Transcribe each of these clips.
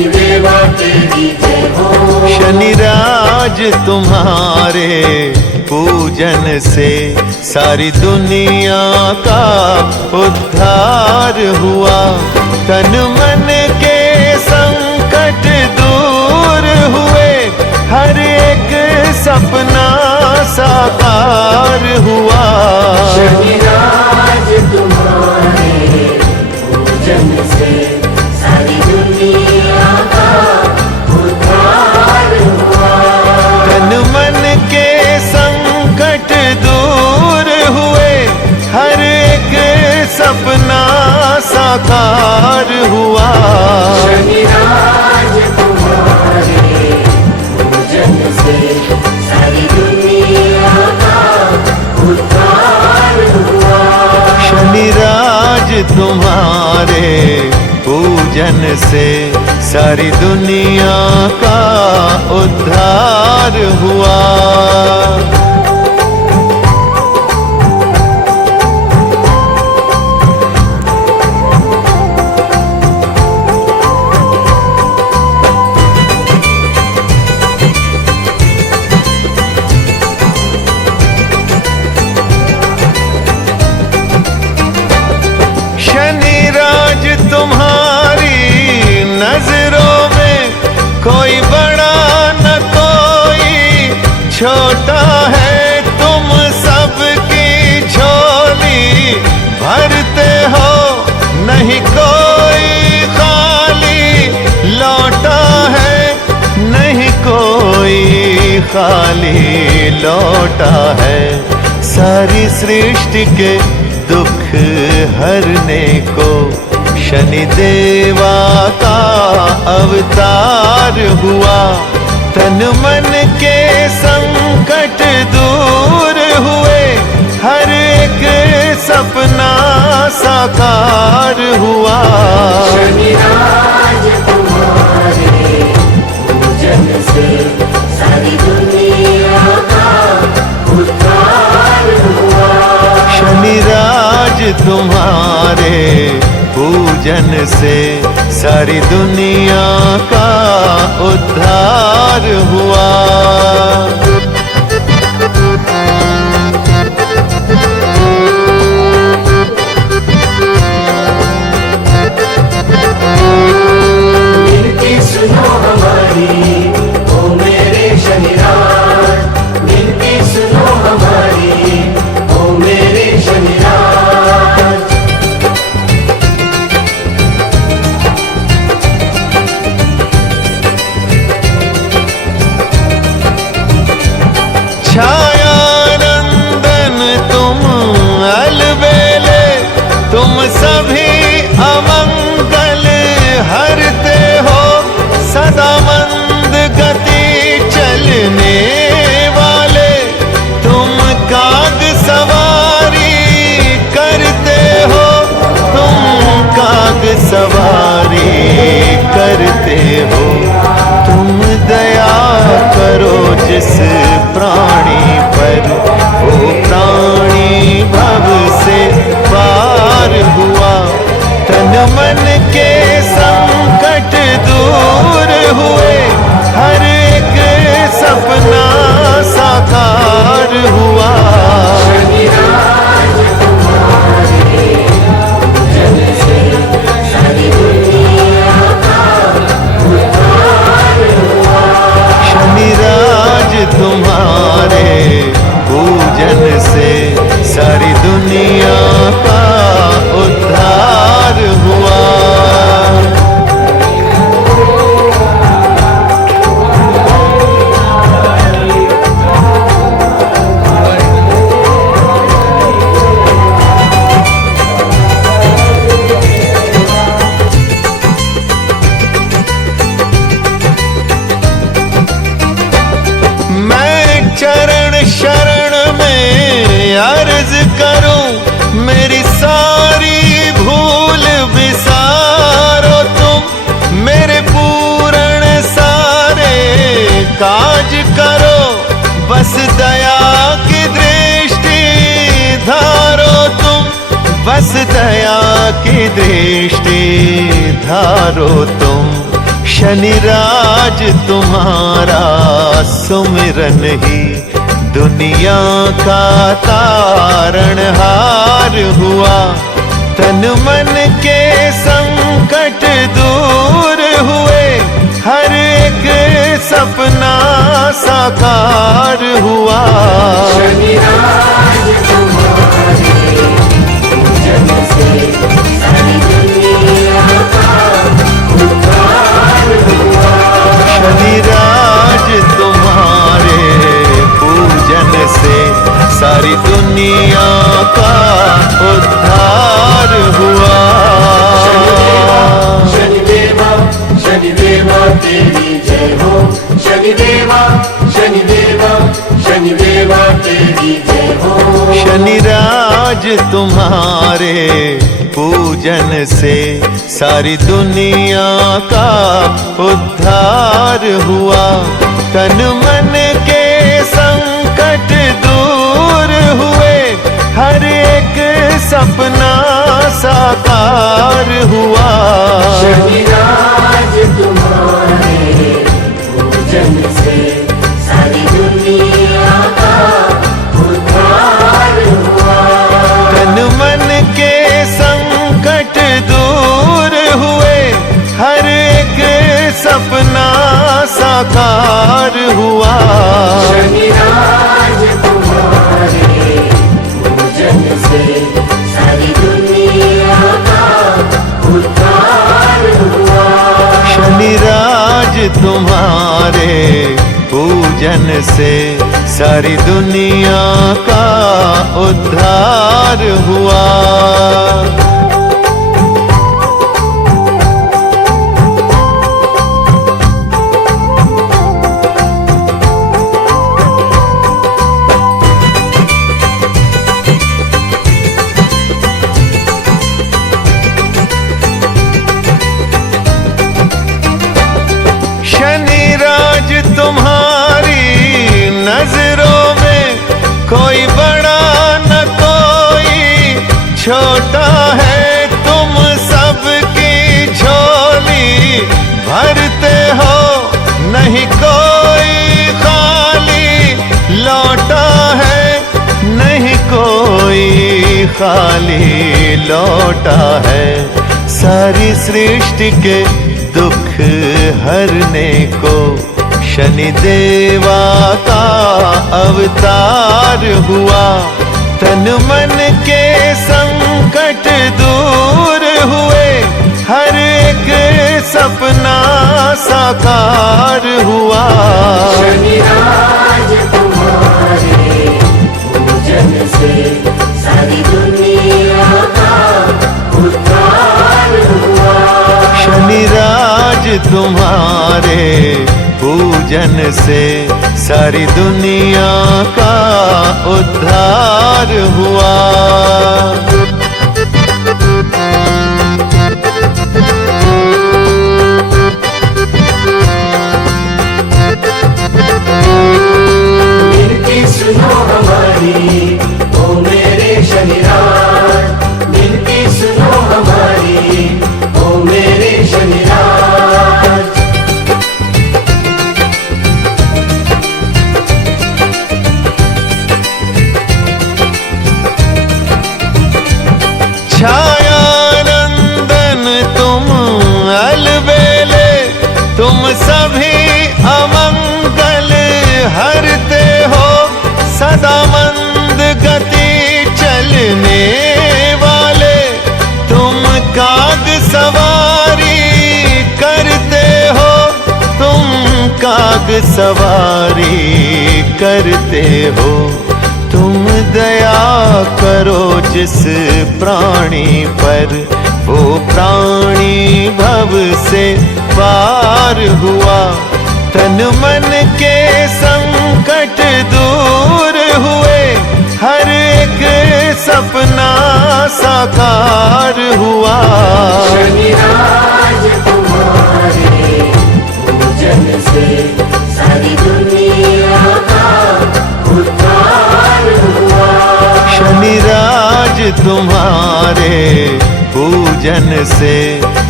शनिदेवा तेरी जय हो। शनिराज तुम्हारे पूजन से सारी दुनिया का उद्धार हुआ। तन मन के संकट दूर हुए, हर एक सपना साकार हुआ। शनिराज तुम्हारे पूजन से सारी दुनिया का उद्धार हुआ। तन मन के संकट दूर हुए, हर एक सपना साकार हुआ। शनिराज तुम्हारे पूजन से सारी दुनिया का उद्धार हुआ। शनिराज तुम्हारे पूजन से सारी दुनिया का उद्धार हुआ। शनिराज तुम्हारी नजरों में कोई बड़ा न कोई छोटा है। तुम सबकी झोली भरते हो, नहीं कोई खाली लौटा है, नहीं कोई खाली लौटा है। सारी सृष्टि के दुख हरने को शनिदेवा का अवतार हुआ। तन मन के संकट दूर हुए, हर एक सपना साकार हुआ। शनिराज तुम्हारे पूजन से सारी दुनिया का उद्धार हुआ। शनिराज तुम्हारे पूजन से सारी दुनिया का उद्धार हुआ। विनती सुनो हमारी ओ मेरे शनिराज, विनती सुनो हमारी ओ मेरे शनिराज। छायानंदन तुम अलबेले, तुम सभी अमंगल हरते हो। सदा मंद गति चलने वाले, तुम काग सवारी करते हो। तुम काग सवारी करते हो। तुम दया करो जिस प्राणी पर, वो प्राणी भव से पार हुआ। तन मन के संकट दूर हुए, हर एक सपना साकार हुआ। शनिराज तुम्हारे पूजन से सारी दुनिया का उद्धार हुआ। शनिराज तुम्हारे पूजन से सारी दुनिया का उद्धार हुआ। मैं चरण शरण में अर्ज करूं, मेरी सारी भूल विसारो तुम। मेरे पूर्ण सारे काज करो, बस दया की दृष्टि धारो तुम। बस दया की दृष्टि धारो तुम। शनि राज तुम्हारा सुमिरन ही दुनिया का तारणहार हुआ। तन मन के संकट दूर हुए, हर एक सपना साकार हुआ। शनि राज तुम्हारे पूजन से सारी दुनिया का उद्धार हुआ। शनि राज तुम्हारे पूजन से सारी दुनिया का उद्धार हुआ। शनिदेवा शनिदेवा तेरी जय हो। शनिदेवा शनिदेवा शनिदेवा तेरी जय हो। शनि राज तुम्हारे पूजन से सारी दुनिया का उद्धार हुआ। तन मन के संकट दूर हुए, हर एक सपना साकार हुआ। शनि राज तुम्हारे पूजन से सारी दुनिया का उद्धार हुआ। तन मन के संकट दूर हुए, हर एक सपना साकार हुआ। शनि राज तुम्हारे पूजन से सारी दुनिया का उद्धार हुआ। शनि राज तुम्हारे पूजन से सारी दुनिया का उद्धार हुआ। शनि राज तुम्हारी नजरों में कोई बड़ा न कोई छोटा है। तुम सबकी झोली भरते हो, नहीं कोई खाली लौटा है, नहीं कोई खाली लौटा है। सारी सृष्टि के दुख हरने को शनि देवा का अवतार हुआ। तन मन के संकट दूर हुए, हर एक सपना साकार हुआ। शनि राज तुम्हारे पूजन से सारी दुनिया का उद्धार हुआ। शनि राज तुम्हारे पूजन से सारी दुनिया का उद्धार हुआ। विनती सुनो हमारी ओ मेरे शनि राज। विनती सुनो हमारी ओ मेरे शनि राज। छाया नंदन तुम अलबेले, तुम सभी अमंगल हरते हो। सदा मंद गति चलने वाले, तुम काग सवारी करते हो। तुम काग सवारी करते हो। तुम दया करो जिस प्राणी पर, वो प्राणी भव से पार हुआ। तन मन के संकट दूर हुए, हर एक सपना साकार हुआ। शनि राज तुम्हारे पूजन से सारी दुनिया का उद्धार हुआ। शनि राज तुम्हारे पूजन से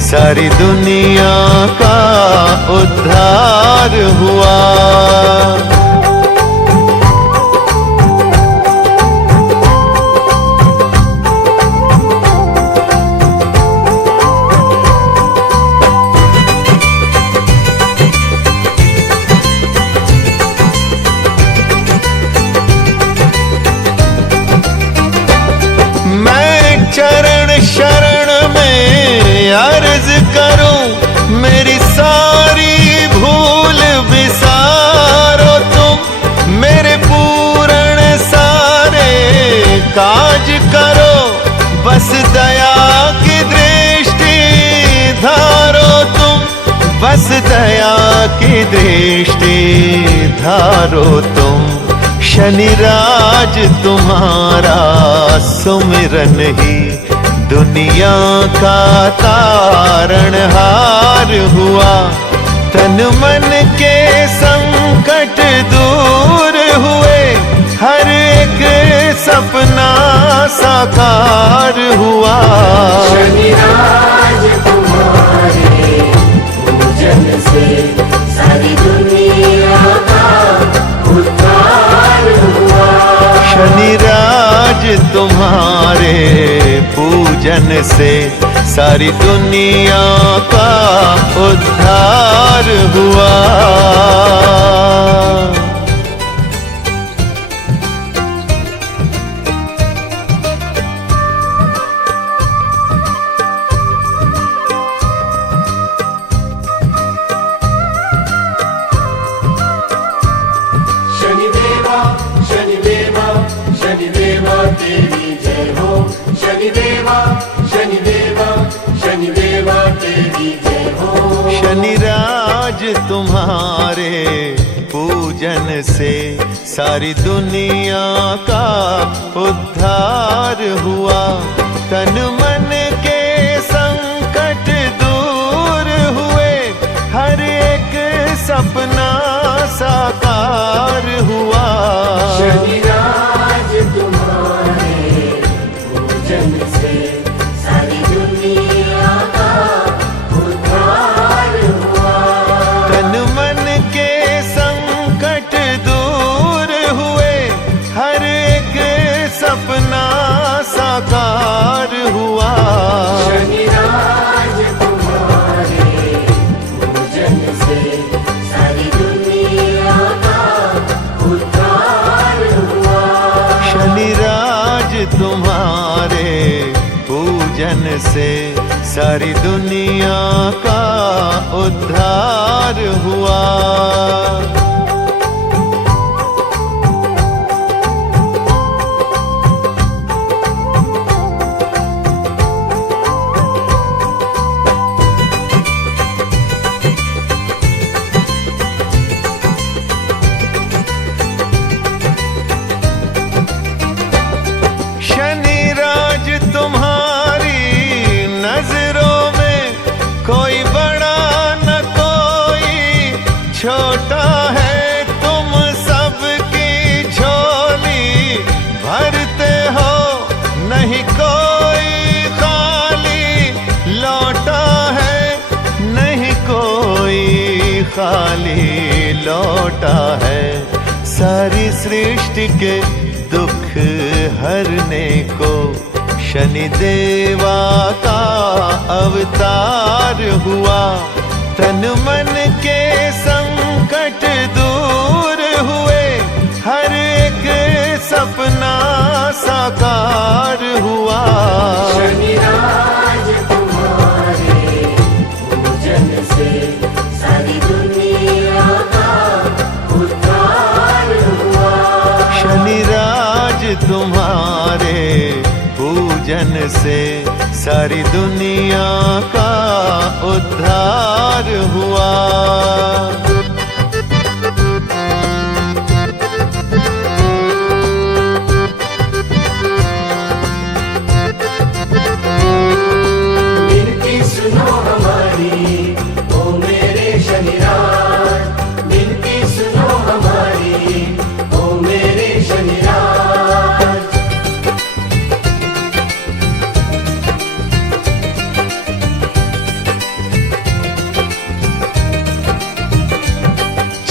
सारी दुनिया का उद्धार हुआ। चरण शरण में अर्ज करूं, मेरी सारी भूल विसारो तुम, मेरे पूर्ण सारे काज करो, बस दया की दृष्टि धारो तुम, बस दया की दृष्टि धारो तुम। शनिराज तुम्हारा सुमिरन ही दुनिया का तारणहार हुआ। तन मन के संकट दूर हुए, हर एक सपना साकार हुआ। शनिराज तुम्हारे पूजन से सारी दुनिया का उद्धार हुआ। शनिराज तुम्हारे पूजन से सारी दुनिया का उद्धार हुआ। शनिदेवा शनिदेवा शनिदेवा तेरी जय हो। शनिदेवा शनिदेवा शनिदेवा तेरी जय हो। शनिराज तुम्हारे पूजन से सारी दुनिया का उद्धार हुआ। तन मन के संकट दूर हुए, हर एक सपना साकार हुआ। शनिराज तुम्हारे पूजन से सारी दुनिया का उद्धार हुआ। तन मन के संकट दूर हुए, हर एक सपना साकार हुआ। शनिराज तुम्हारे पूजन से सारी दुनिया का उद्धार हुआ। शनिराज तुम्हारे पूजन से सारी दुनिया का उद्धार हुआ। शनिराज तुम्हारी नजरों में कोई बड़ा न कोई छोटा है। तुम सबकी झोली भरते हो, नहीं कोई खाली लौटा है, नहीं कोई खाली लौटा है। सारी सृष्टि के दुख हरने को शनिदेवा का अवतार हुआ। तन मन के संकट दूर हुए, हर एक सपना साकार हुआ। शनिराज तुम्हारे पूजन से सारी दुनिया का उद्धार हुआ। शनिराज तुम्हारे पूजन से सारी दुनिया का उद्धार हुआ। विनती सुनो हमारी ओ मेरे शनिराज। विनती सुनो हमारी ओ मेरे शनिराज।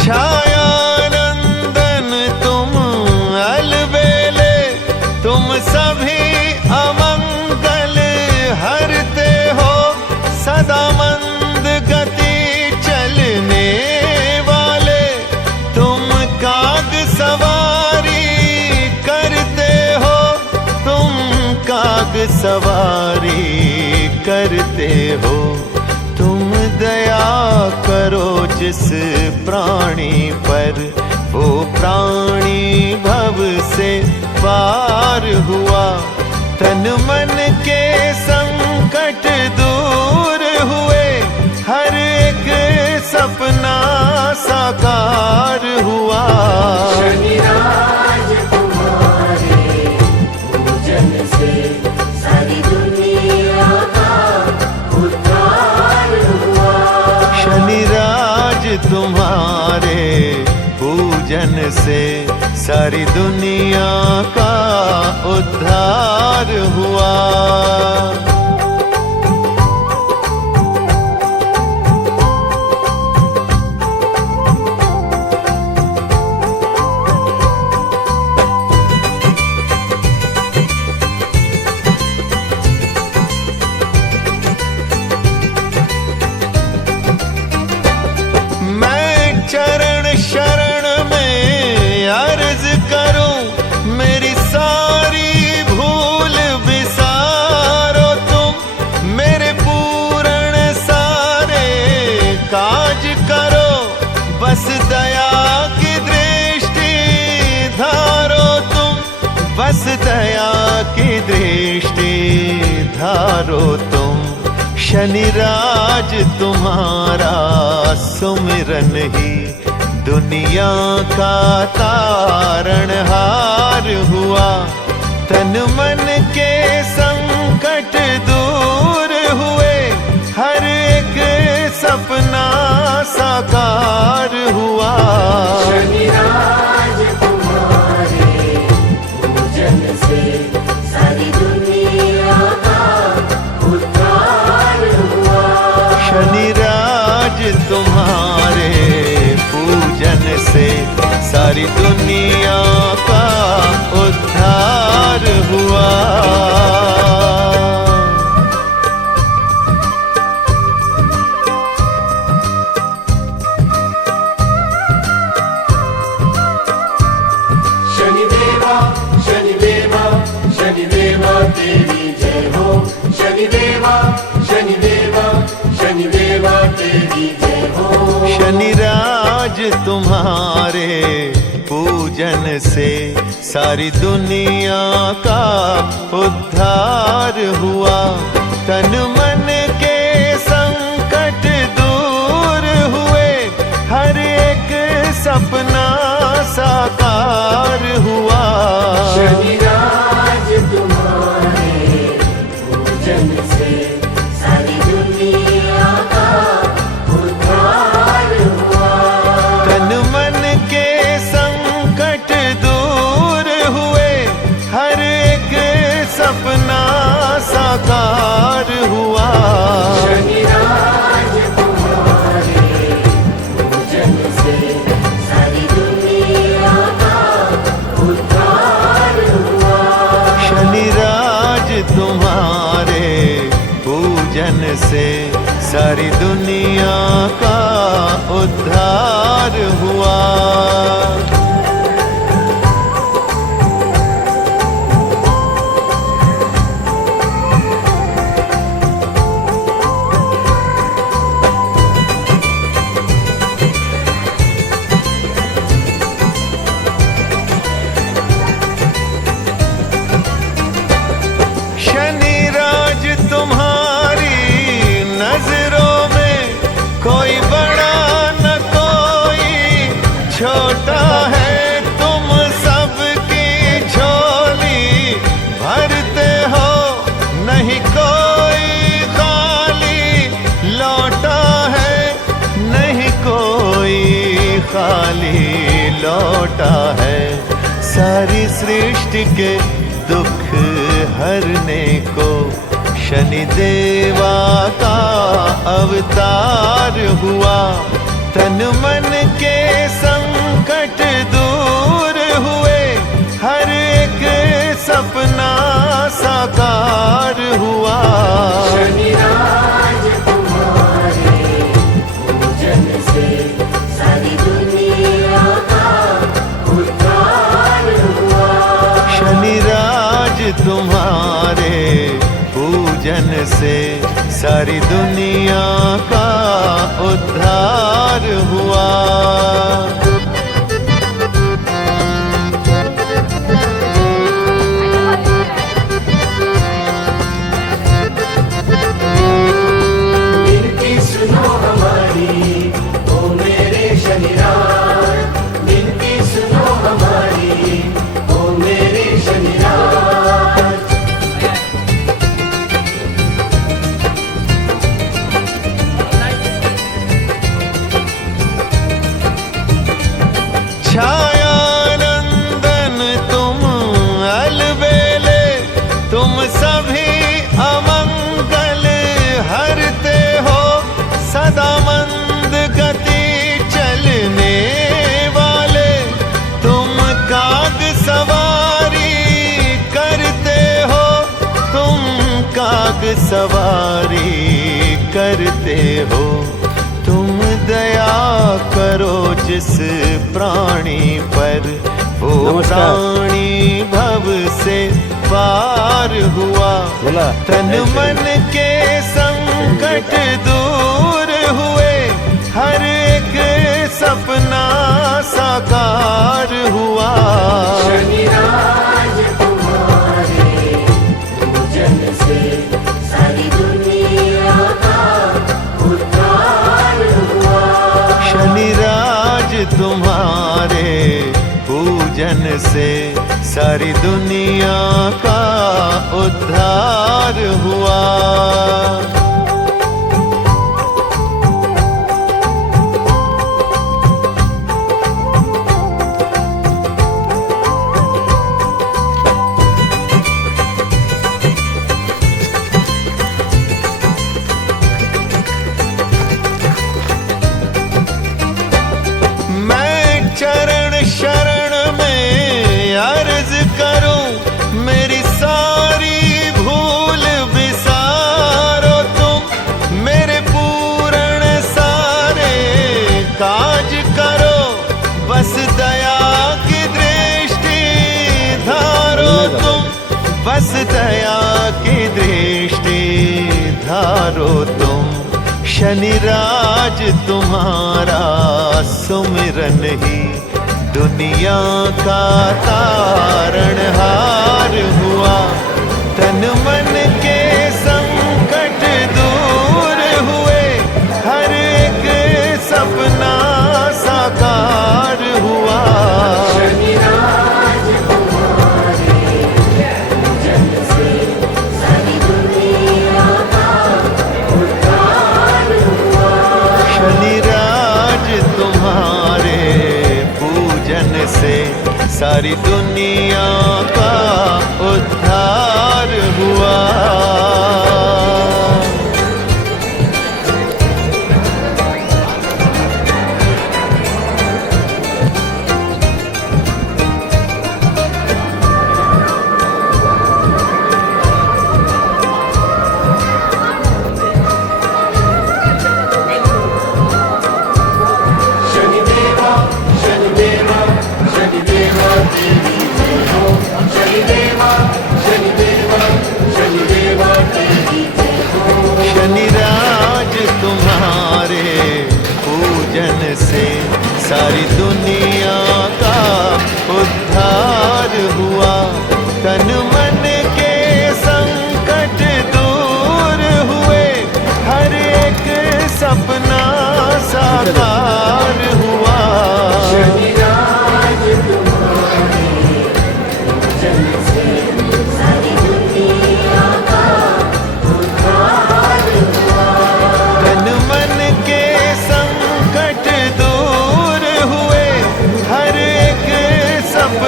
छाया नंदन तुम अलबेले, तुम सभी अमंगल हरते हो। सदा मंद गति चलने वाले, तुम काग सवारी करते हो। तुम काग सवारी करते हो। तुम दया करो जिस प्राणी पर, वो प्राणी भव से पार हुआ। तन मन के संकट दूर हुए, हर एक सपना साकार हुआ। शनिराज तुम्हारे पूजन से सारी दुनिया का उद्धार हुआ। शनिराज तुम्हारे पूजन से सारी दुनिया का उद्धार हुआ। चरण शरण में अर्ज करूं, मेरी सारी भूल विसारो तुम। मेरे पूर्ण सारे काज करो, बस दया की दृष्टि धारो तुम। बस दया की दृष्टि धारो तुम। शनिराज तुम्हारा सुमिरन ही दुनिया का तारणहार हुआ। तन मन के संकट दूर हुए, हर एक सपना साकार हुआ। शनिराज तुम्हारे पूजन से सारी दुनिया का उद्धार हुआ। शनिराज तुम्हारे पूजन से सारी दुनिया का उद्धार हुआ। शनिदेवा शनिदेवा शनिदेवा तेरी जय हो। शनिदेवा शनिदेवा शनिदेवा तेरी जय हो। शनिराज तुम्हारे पूजन से सारी दुनिया का उद्धार हुआ। तन मन के संकट दूर हुए, हर एक सपना साकार हुआ। शनिराज तुम्हारे पूजन से सारी दुनिया का उद्धार हुआ। तन मन के संकट दूर हुए, हर एक सपना साकार हुआ। शनिराज तुम्हारे पूजन से सारी दुनिया का उद्धार हुआ। शनिराज तुम्हारे पूजन से सारी दुनिया का उद्धार हुआ। शनिराज तुम्हारी नजरों में कोई बड़ा न कोई छोटा है। तुम सबकी झोली भरते हो, नहीं कोई खाली लौटा है। नहीं कोई खाली लौटा है। सारी सृष्टि के दुख हरने को शनिदेवा का अवतार हुआ। तन मन के संकट दूर हुए, हर एक सपना साकार हुआ। शनिराज तुम्हारे पूजन से सारी दुनिया का उद्धार हुआ। शनिराज तुम्हारे पूजन से सारी दुनिया का उद्धार हुआ। विनती सुनो हमारी ओ मेरे शनिराज, विनती सुनो हमारी ओ मेरे शनिराज। छायानंदन तुम अलबेले, तुम सभी अमंगल हरते हो। सदा मंद गति चलने वाले, तुम काग सवारी करते हो। तुम काग सवारी करते हो। तुम दया करो जिस प्राणी पर, वो प्राणी भव से पार हुआ। तन मन के संकट दूर हुए, हर एक सपना साकार हुआ। शनिराज तुम्हारे पूजन से सारी दुनिया का उद्धार हुआ। शनिराज तुम्हारे पूजन से सारी दुनिया का उद्धार हुआ। मैं चरण शरण में अर्ज करूं, मेरी सारी भूल विसारो तुम। मेरे पूर्ण सारे काज करो, बस दया की दृष्टि धारो तुम। बस दया की दृष्टि धारो तुम। शनिराज तुम्हारा सुमिरन ही दुनिया का तारणहार हुआ। तन मन के संकट दूर हुए, हर एक सपना साकार हुआ। शनिराज तुम्हारे पूजन से सारी दुनिया का उद्धार हुआ। शनिराज तुम्हारे पूजन से सारी दुनिया का उद्धार हुआ। शनिदेवा शनिदेवा शनिदेवा तेरी जय हो। शनिदेवा शनिदेवा शनिदेवा तेरी जय हो। शनिराज तुम्हारे पूजन से सारी दुनिया का उद्धार हुआ। तन मन के संकट दूर हुए, हर एक सपना साकार हुआ। शनिराज तुम्हारे पूजन से सारी दुनिया का उद्धार हुआ। तन मन के संकट दूर हुए, हर एक सब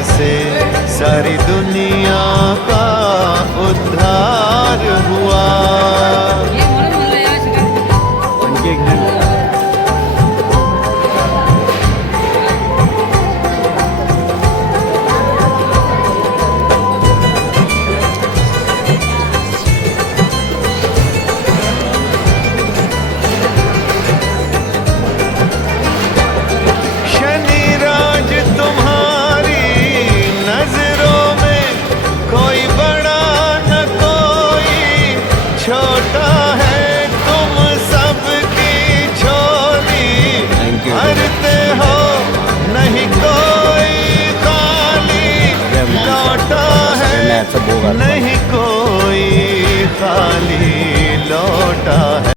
से सारी दुनिया का